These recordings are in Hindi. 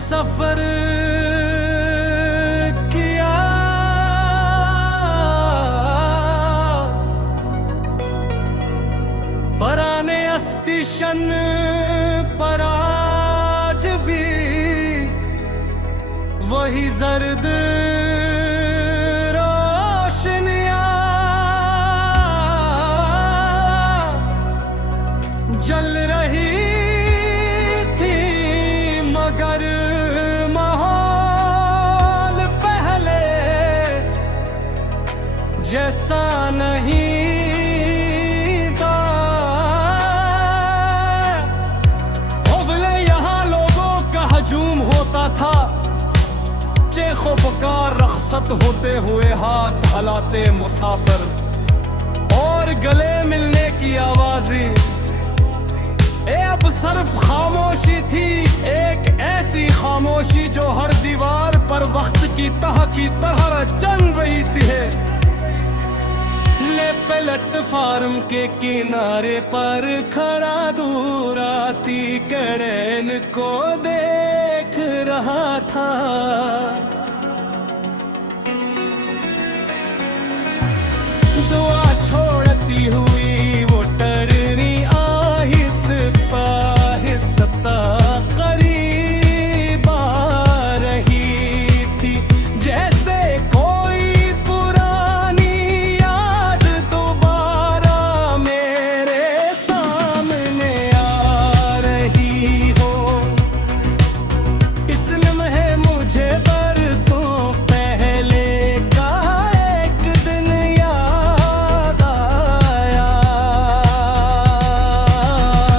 सफर किया, पराने स्टेशन पर आज भी वही जर्द रोशनियां जल रही थी, मगर माहौल पहले जैसा नहीं था। ओवले यहाँ लोगों का हजूम होता था, चेखो पुकार रखसत होते हुए हाथ हलाते मुसाफिर, और गले मिलने की आवाज़ें। अब सिर्फ खामोशी थी, एक ऐसी खामोशी जो हर दीवार पर वक्त की तह की तरह चल रही थी। ले प्लेटफार्म के किनारे पर खड़ा दूर आती कड़ेन को देख रहा था। दुआ छोड़ती हुई वो टरनी आहिस्ता आहिस्ता करीब आ रही थी, जैसे कोई पुरानी याद दोबारा मेरे सामने आ रही हो। इस लम्हे मुझे बरसों पहले का एक दिन याद आया।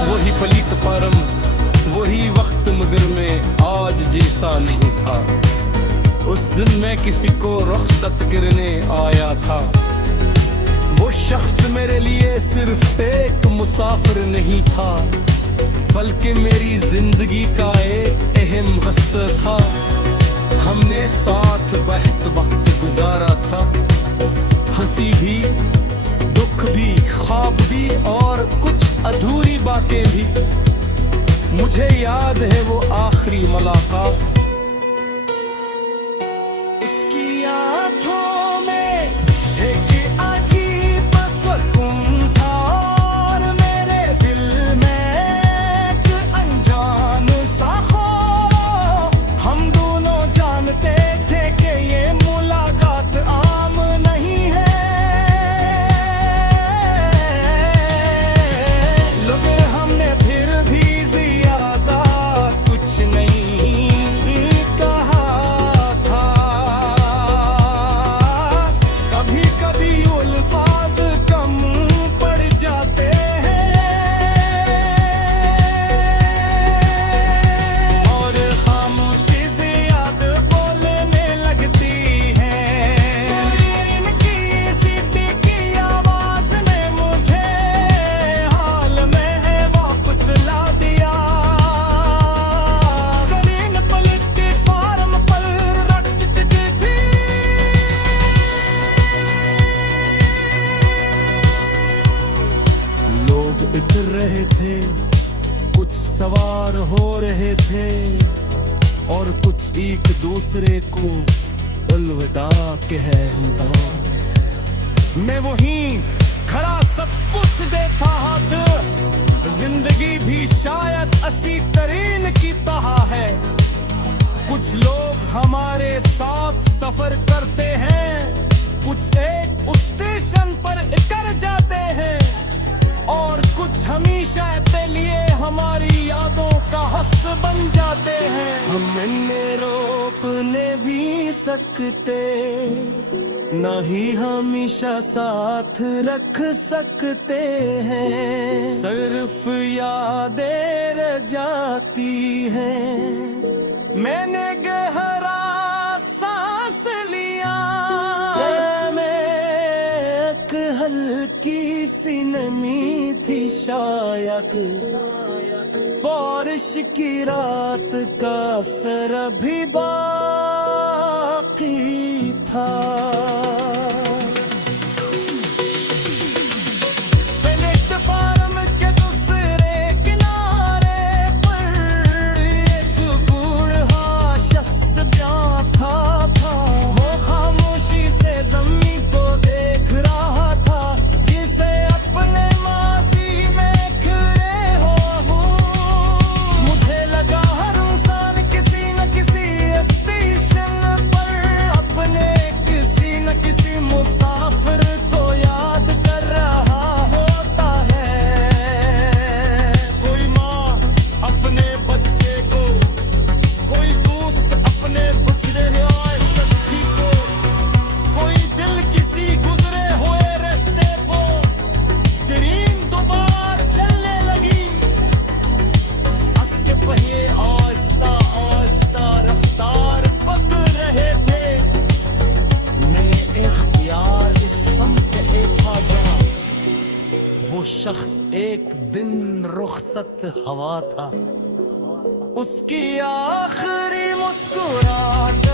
वही प्लेटफार्म, वही वक्त, मगर में आज जैसा नहीं था। उस दिन मैं किसी को रुखसत करने आया था। वो शख्स मेरे लिए सिर्फ एक मुसाफिर नहीं था, बल्कि मेरी जिंदगी का एक अहम हिस्सा था। हमने साथ बहुत वक्त गुजारा था, हंसी भी, दुख भी, ख्वाब भी और कुछ अधूरी बातें भी। मुझे याद है वो आखिरी मुलाकात, उसकी आंखों में एक अजीब सुकून था, और मेरे दिल में एक अनजान सा खौफ। हम दोनों जानते थे कि ये मुलाकात आम नहीं है, लेकिन हमने फिर भी ज्यादा कुछ नहीं कहा था। कभी कभी अल्फाज कम पड़ जाते हैं, और खामोशी से याद बोलने लगती है। इनकी सीटी की आवाज ने मुझे हाल में वापस ला दिया। ग्रीन प्लेटफार्म पर रट थी, लोग उतर रहे थे, कुछ सवार हो रहे थे, और कुछ एक दूसरे को अलविदा कहता। मैं वहीं खड़ा सब कुछ देता हाथ। जिंदगी भी शायद असी तरीन की तरह है, कुछ लोग हमारे साथ सफर करते हैं, कुछ एक उस स्टेशन पर उतर जाते हैं, और कुछ हमेशा के लिए हमारी यादों का हिस्सा बन जाते हैं। हम इन्हें रोकने भी सकते, ना ही हमेशा साथ रख सकते हैं। सिर्फ यादें रह जाती हैं। मैंने गहरा सांस लिया, में एक हल्की सी नमी थी शायद, बारिश की रात का असर भी बाकी था। प्लेटफार्म के दूसरे किनारे पर एक बूढ़ा एक दिन रुखसत हवा था, उसकी आखिरी मुस्कुराहट